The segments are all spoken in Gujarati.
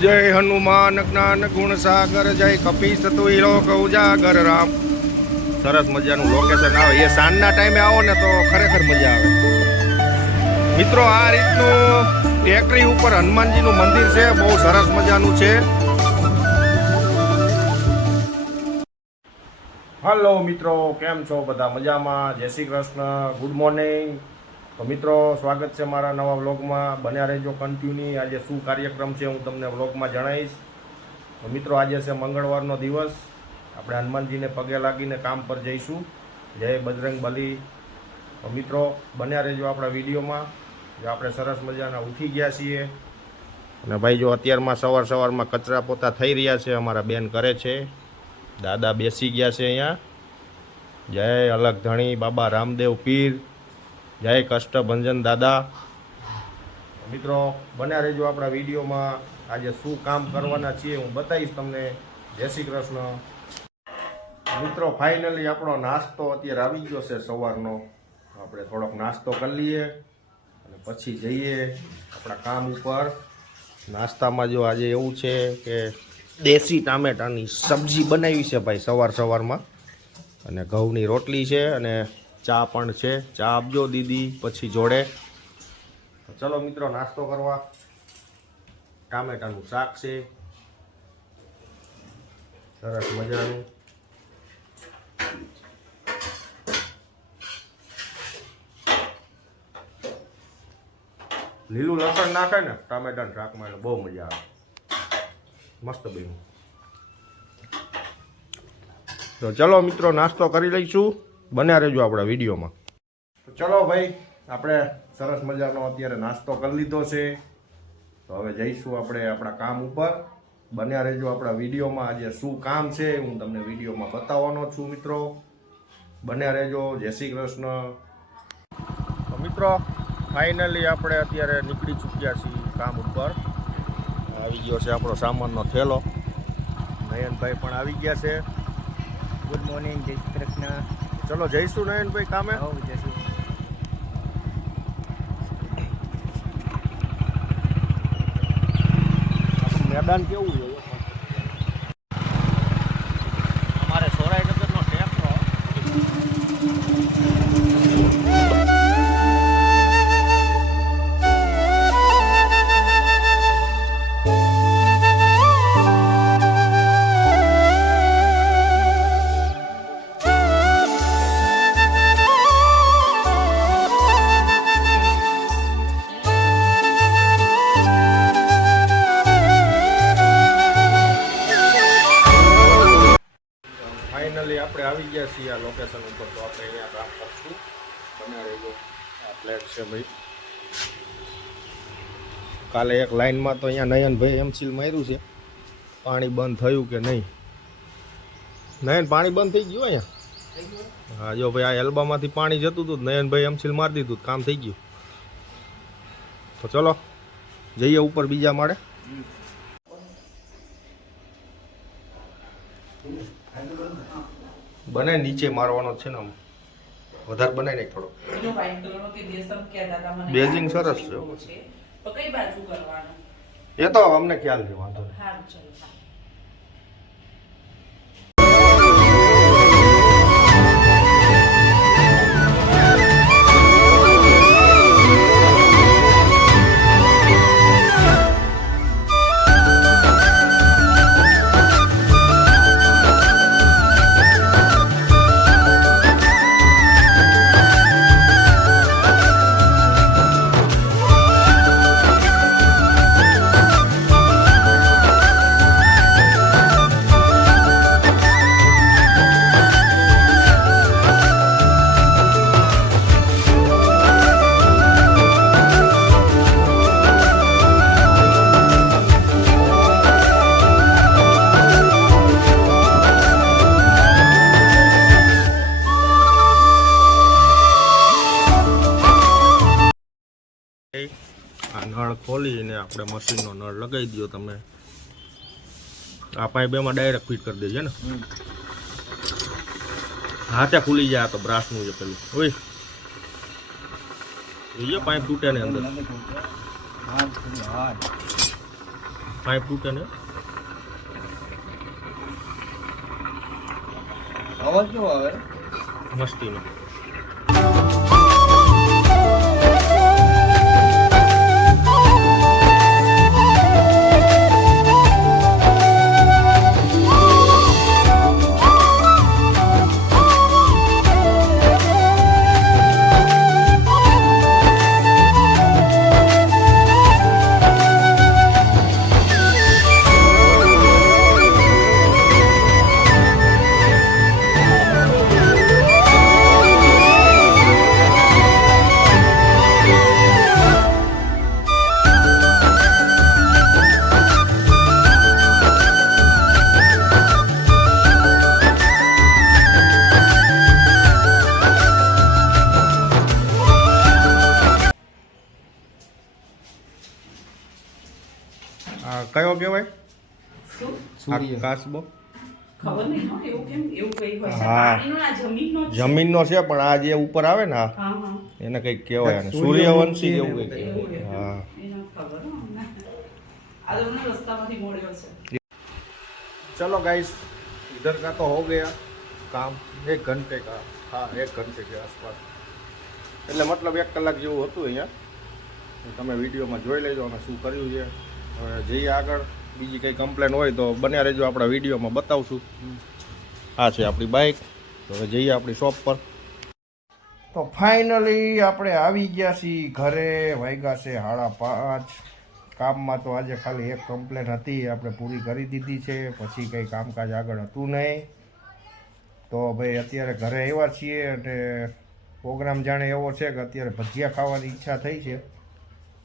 જય હનુમાન, જ્ઞાન, ગુણ સાગર, જય કપીશ તુઈ લોક ઉજાગર, રામ. સરસ મજાનું લોકેશન આવે. એ સાંજના ટાઈમે આવો ને તો ખરેખર મજા આવે. મિત્રો, આ રીતનું ટેકરી ઉપર હનુમાનજીનું મંદિર છે. બહુ સરસ મજાનું છે. હલો મિત્રો, કેમ છો? બધા મજામાં? જય શ્રી કૃષ્ણ. ગુડ મોર્નિંગ તો મિત્રો, સ્વાગત છે મારા નવા વ્લોગમાં. બન્યા રહેજો કન્ટિન્યુ આજે શું કાર્યક્રમ છે હું તમને વ્લોગમાં જણાવીશ. તો મિત્રો, આજે છે મંગળવારનો દિવસ. આપણે હનુમાનજીને પગે લાગીને કામ પર જઈશું. જય બજરંગ બલી. તો મિત્રો, બન્યા રહેજો આપણા વિડીયોમાં. જો આપણે સરસ મજાના ઉઠી ગયા છીએ. અને ભાઈ, જો અત્યારમાં સવાર સવારમાં કચરા પોતા થઈ રહ્યા છે, અમારા બેન કરે છે. દાદા બેસી ગયા છે અહીંયા. જય અલગ ધણી, બાબા રામદેવ પીર. જય કષ્ટભંજન દાદા. મિત્રો, બન્યા રહેજો આપણા વિડીયોમાં. આજે શું કામ કરવાના છીએ હું બતાવીશ તમને. જય શ્રી કૃષ્ણ. મિત્રો ફાઇનલી આપણો નાસ્તો અત્યારે આવી ગયો છે સવારનો. આપણે થોડોક નાસ્તો કરી લઈએ અને પછી જઈએ આપણા કામ ઉપર. નાસ્તામાં જો આજે એવું છે કે દેશી ટામેટાની સબ્જી બનાવી છે ભાઈ સવાર સવારમાં. અને ઘઉંની રોટલી છે અને ચા પણ છે. ચા આપજો દીદી, પછી જોડે. ચલો મિત્રો, નાસ્તો કરવા. ટામેટાનું શાક છે. સરસ મજાનું. લીલું લસણ નાખે ને, ટામેટાના શાકમાં એટલે બહુ મજા આવે. મસ્ત બન્યું. તો ચલો મિત્રો, નાસ્તો કરી લઈશું. બન્યા રહેજો આપણા વિડીયોમાં. ચલો ભાઈ, આપણે સરસ મજાનો અત્યારે નાસ્તો કરી લીધો છે. તો હવે જઈશું આપણે આપણા કામ ઉપર. બન્યા રહેજો આપણા વિડીયોમાં આજે શું કામ છે હું તમને વિડીયોમાં બતાવવાનો છું મિત્રો. બન્યા રહેજો, જય શ્રી કૃષ્ણ. મિત્રો ફાઇનલી આપણે અત્યારે નીકળી ચૂક્યા છીએ કામ ઉપર. આવી ગયો છે આપણો સામાનનો થેલો. નયનભાઈ પણ આવી ગયા છે. ગુડ મોર્નિંગ જય શ્રી કૃષ્ણ. ચલો જઈશું નયનભાઈ કામે. જશું મેદાન કેવું છે? લોકેશન ઉપર તો આપણે અહીંયા કામ કરશું. બન્યા આ ફ્લેટ છે ભાઈ. કાલે એક લાઈનમાં તો અહીંયા નયનભાઈ એમસીલ માર્યું છે. પાણી બંધ થયું કે નહીં? નયન, પાણી બંધ થઈ ગયું અહીંયા? હા, જો ભાઈ, આ એલ્બામાંથી પાણી જતું હતું નયનભાઈ એમસીલ મારી દીધું કામ થઈ ગયું. તો ચલો, જઈએ ઉપર બીજા માળે. બનાય નીચે મારવાનો છે ને આમ. વધારે બનાય નહીં થોડો. બેઝિંગ સરસ છે. એ તો અમને ખ્યાલ છે વાંધો નહીં. આ નળ ખોલીને આપણે મશીનનો નળ લગાવી દો તમે. આ પાઇપ એમાં ડાયરેક્ટ ફિટ કરી દેજો ને. હાથે ખુલી જાય તો બ્રાસનું છે પેલું. ઓય. જોઈએ પાઇપ તૂટે ને અંદર. પાઇપ તૂટે ને. અવાજ કેવો આવે? મસ્તીનો. કયો કહેવાય શું આ કાસબો ખબર નહીં હો એવું કેમ એવું કઈ હોય છે હા. પાણીનો આ જમીનનો જ છે. જમીનનો છે પણ આ જે ઉપર આવે ને આ હા હા એને કંઈક કહેવાય આને સૂર્યવંશી કે એવું કંઈક એવું કહેવાય એવું. હા એને ખબર હો અમને. આ તો મને રસ્તામાંથી મળ્યો છે चलो गाइस इधर का तो हो गया काम एक घंटे का हाँ एक घंटे के आसपास એટલે મતલબ એક કલાક જેવું હતું અહીંયા તમે વિડીયોમાં જોઈ લેજો અમે શું કર્યું છે હવે જઈએ આગળ બીજી કંઈ કમ્પ્લેન હોય તો બન્યા રહેજો, આપણા વિડીયોમાં બતાવશું. આ છે આપણી બાઇક તો હવે જઈએ આપણી શોપ પર. તો ફાઇનલી આપણે આવી ગયા છીએ ઘરે વાગ્યા છે સાડા પાંચ. કામમાં તો આજે ખાલી એક કમ્પ્લેન હતી, આપણે પૂરી કરી દીધી છે, પછી કંઈ કામકાજ આગળ હતું નહીં. તો ભાઈ અત્યારે ઘરે આવ્યા છીએ અને પ્રોગ્રામ જાણે એવો છે કે અત્યારે ભજીયા ખાવાની ઈચ્છા થઈ છે.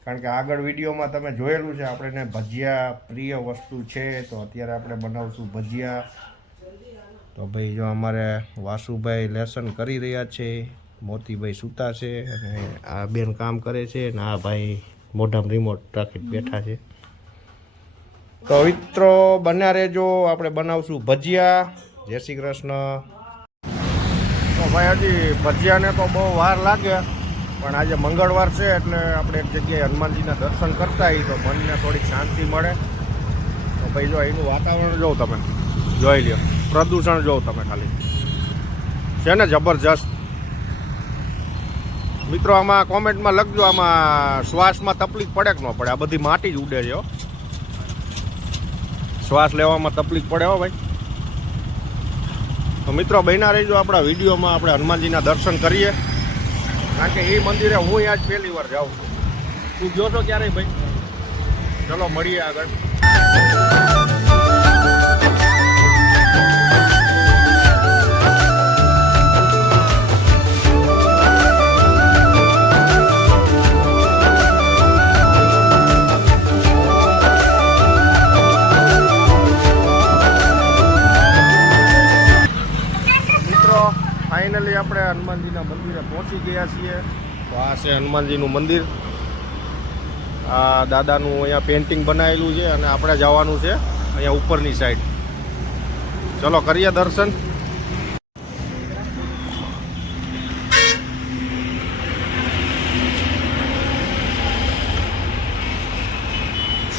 કારણ કે આગળ વિડીયોમાં તમે જોયેલું છે, આપણે ભજીયા પ્રિય વસ્તુ છે, તો અત્યારે આપણે બનાવશું ભજીયા. તો ભાઈ જો અમારે વાસુભાઈ લેસન કરી રહ્યા છે, મોતીભાઈ સૂતા છે અને આ બેન કામ કરે છે અને આ ભાઈ મોઢામાં રિમોટ રાખીને બેઠા છે. તો મિત્રો, બન્યા રહેજો, આપણે બનાવશું ભજીયા. જય શ્રી કૃષ્ણ. તો ભાઈ હજી ભજીયાને તો બહુ વાર લાગે. પણ આજે મંગળવાર છે એટલે આપણે એક જગ્યાએ હનુમાનજીના દર્શન કરતા હોઈએ તો મનને થોડીક શાંતિ મળે. તો ભાઈ જો એનું વાતાવરણ જોઉં તમે. જોઈ લ્યો. પ્રદૂષણ જોઉં તમે ખાલી. છે ને જબરજસ્ત. મિત્રો, આમાં કોમેન્ટમાં લખજો, આમાં શ્વાસમાં તકલીફ પડે કે ન પડે? આ બધી માટી જ ઉડે છે શ્વાસ લેવામાં તકલીફ પડે, હો ભાઈ. તો મિત્રો બન્યા રહીજો આપણા વિડીયોમાં. આપણે હનુમાનજીના દર્શન કરીએ. કારણ કે એ મંદિરે હું યાદ પહેલી વાર જાઉં છું. તું ગયો છો ક્યારેય ભાઈ? ચલો, મળીએ આગળ. પહોંચી ગયા છીએ. તો આ છે હનુમાનજીનું મંદિર. આ દાદાનું અહીંયા પેન્ટિંગ બનાવેલું છે અને આપણે જવાનું છે અહીંયા ઉપરની સાઈડ ચલો, કરીએ દર્શન.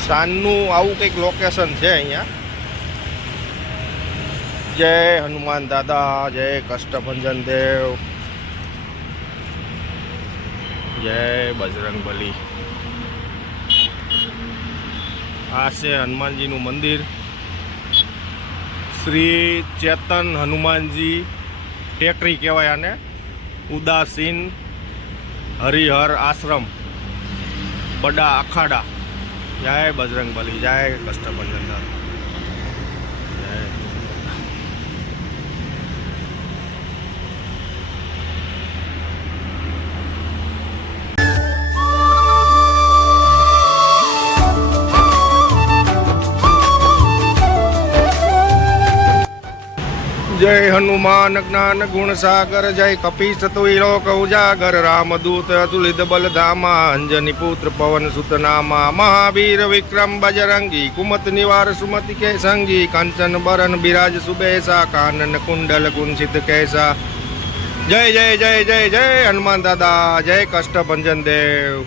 સાંજનું આવું કંઈક લોકેશન છે અહીંયા. જય હનુમાન દાદા, જય કષ્ટભંજન દેવ. જય બજરંગ બલી. આ છે હનુમાનજીનું મંદિર. શ્રી ચેતન હનુમાનજી ટેકરી કહેવાય આને. ઉદાસીન હરિહર આશ્રમ, બડા અખાડા. જય બજરંગ બલી, જય કષ્ટભંજન જય હનુમાન, જ્ઞાન, ગુણ, સાગર, જય કપીશ તુય ઉજાગર, રામદૂત, અતુલિત બલધામા, અંજની પુત્ર, પવન, સુતનામા, મહાવીર, વિક્રમ, બજરંગી, કુમત, નિવાર, સુમતિ કે સંગી કંચન, બરન, બિરાજ, સુબેસા, કાનન, કુંડલ ગુંસિત કેસા. જય જય જય જય જય, હનુમાન દાદા, જય કષ્ટભંજન દેવ.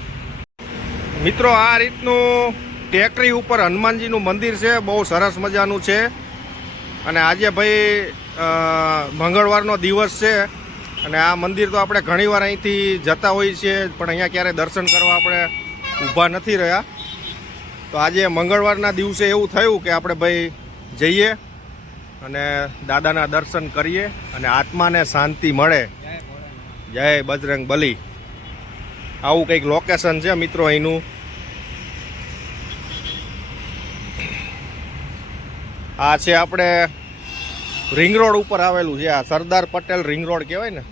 મિત્રો, આ રીતનું ટેકરી ઉપર હનુમાનજીનું મંદિર છે, બહુ સરસ મજાનું છે. અને આજે ભાઈ મંગળવારનો દિવસ છે અને આ મંદિર તો આપણે ઘણીવાર અહીંથી જતા હોઈએ છીએ, પણ અહીંયા ક્યારે દર્શન કરવા આપણે ઊભા નથી રહ્યા. તો આજે મંગળવારના દિવસે એવું થયું કે આપણે ભાઈ જઈએ અને દાદાના દર્શન કરીએ અને આત્માને શાંતિ મળે. જય બજરંગ બલી. આવું કંઈક લોકેશન છે મિત્રો અહીંનું. આ છે આપણે રિંગ રોડ ઉપર આવેલું છે. આ સરદાર પટેલ રિંગ રોડ કહેવાય ને?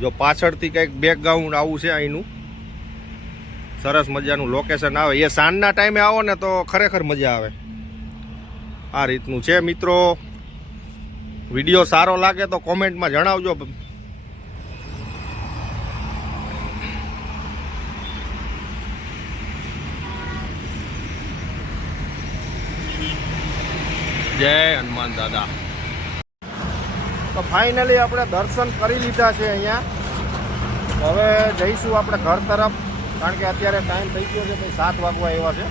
જો પાછળથી કંઈક બેકગ્રાઉન્ડ આવું છે અહીંનું. સરસ મજાનું લોકેશન આવે. એ સાંજના ટાઈમે આવો ને તો ખરેખર મજા આવે. આ રીતનું છે મિત્રો. વીડિયો સારો લાગે તો કોમેન્ટમાં જણાવજો. જય હનુમાન દાદા. તો ફાઇનલી આપણે દર્શન કરી લીધા છે અહીંયા. હવે જઈશું આપણે ઘર તરફ, કારણ કે અત્યારે ટાઈમ થઈ ગયો છે ભાઈ સાત વાગવા એવા છે.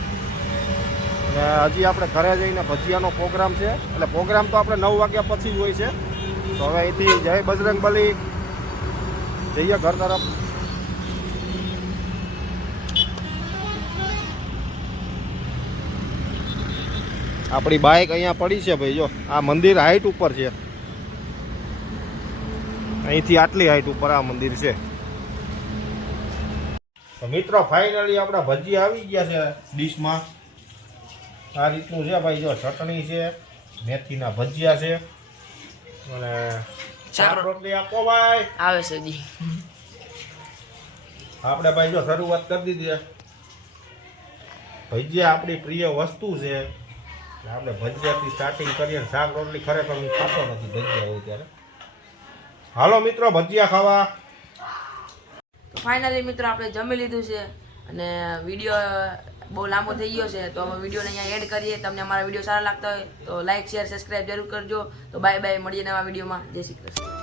અને હજી આપણે ઘરે જઈને ભજીયાનો પ્રોગ્રામ છે. એટલે પ્રોગ્રામ તો આપણે નવ વાગ્યા પછી જ હોય છે. તો હવે અહીંથી જય બજરંગ બલી જઈએ ઘર તરફ. આપણી બાઇક અહીંયા પડી છે ભાઈ જો આ મંદિર હાઈટ ઉપર છે. અહીંથી આટલી હાઈટ ઉપર આ મંદિર છે. તો મિત્રો ફાઇનલી આપણા ભજી આવી ગયા છે ડીશમાં. આ રીતનું છે ભાઈ જો ચટણી છે મેથીના ભજીયા છે. અને ચાર રોટલી આપો ભાઈ. આવે છે જી. આપણે ભાઈ જો શરૂઆત કરી દીધી ભજીયા આપણી પ્રિય વસ્તુ છે. આપણે ભજીયાથી સ્ટાર્ટિંગ કરીએ ને શાક રોટલી ખરેખર હું ખાતો નથી ભજીયા હોય ત્યારે. હાલો મિત્રો, ભજીયા ખાવા. તો ફાઇનલી મિત્રો આપણે જમી લીધું છે અને વીડિયો બહુ લાંબો થઈ ગયો છે, તો અમે વિડીયોને અહીંયા એડ કરીએ. તમને અમારા વીડિયો સારા લાગતા હોય તો લાઈક શેર સબસ્ક્રાઈબ જરૂર કરજો. તો બાય બાય મળીએ નવા વિડીયોમાં જય શ્રી કૃષ્ણ.